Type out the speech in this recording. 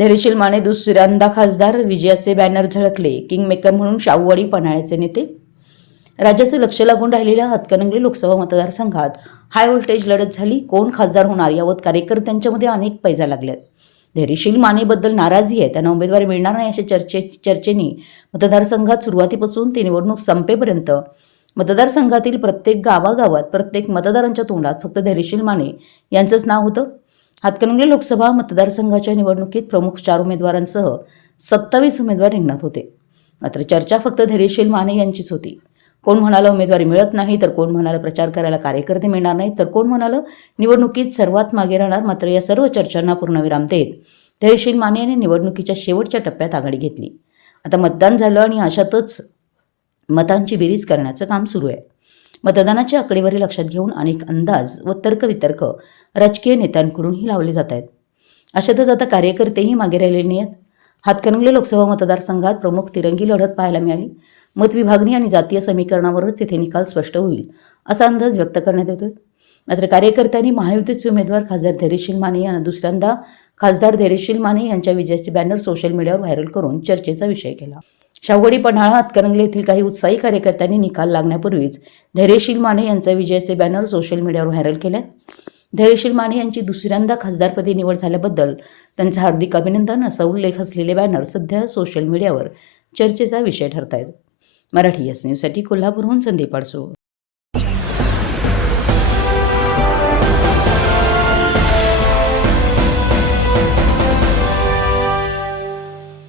धैर्यशील माने दुसऱ्यांदा खासदार विजयाचे बॅनर झळकले. किंगमेकर म्हणून शाहूवाडी पन्हाळ्याचे नेते. राज्याचे लक्ष लागून राहिलेल्या हातकणंगले लोकसभा मतदारसंघात हाय व्होल्टेज लढत झाली. कोण खासदार होणार यावत कार्यकर्त्यांच्यामध्ये अनेक पैजा लागल्यात. धैर्यशील मानेबद्दल नाराजी आहे. त्यांना उमेदवारी मिळणार नाही अशा चर्चे चर्चेनी मतदारसंघात सुरुवातीपासून ते निवडणूक संपेपर्यंत मतदारसंघातील प्रत्येक गावागावात प्रत्येक मतदारांच्या तोंडात फक्त धैर्यशील माने यांचंच नाव होतं. हातकणंगले लोकसभा मतदारसंघाच्या निवडणुकीत प्रमुख चार उमेदवारांसह सत्तावीस उमेदवार रिंगणात होते. मात्र चर्चा फक्त धैर्यशील माने यांचीच होती. कोण म्हणाला उमेदवारी मिळत नाही तर कोण म्हणाला प्रचार करायला कार्यकर्ते मिळणार नाही तर कोण म्हणालं निवडणुकीत सर्वात मागे राहणार मात्र या सर्व चर्चांना पूर्णविराम देत धैर्यशील माने यांनी निवडणुकीच्या शेवटच्या टप्प्यात आघाडी घेतली. आता मतदान झालं आणि अशातच मतांची बेरीज करण्याचं काम सुरू आहे. मतदानाची आकडेवारी लक्षात घेऊन अनेक अंदाज व तर्कवितर्क राजकीय नेत्यांकडूनही लावले जात आहेत. अशातच आता कार्यकर्तेही मागे राहिलेले नाही आहेत. हातकणंगले लोकसभा मतदारसंघात प्रमुख तिरंगी लढत पाहायला मिळाली. मतविभागणी आणि जातीय समीकरणावरच येथे निकाल स्पष्ट होईल असा अंदाज व्यक्त करण्यात येतोय. मात्र कार्यकर्त्यांनी महायुतीचे उमेदवार खासदार धैर्यशील माने यांना दुसऱ्यांदा खासदार धैर्यशील माने यांच्या विजयाचे बॅनर सोशल मीडियावर व्हायरल करून चर्चेचा विषय केला. शावगडी पन्हाळा हातकणंगले येथील काही उत्साही कार्यकर्त्यांनी निकाल लागण्यापूर्वीच धैर्यशील माने यांचा विजयाचे बॅनर सोशल मीडियावर व्हायरल केले धैर्यशील माने यांची दुसऱ्यांदा खासदारपदी निवड झाल्याबद्दल त्यांचं हार्दिक अभिनंदन असा उल्लेख असलेले बॅनर सध्या सोशल मीडियावर चर्चेचा विषय ठरत आहेत मराठी एस न्यूजसाठी कोल्हापूरहून संदीप अडसो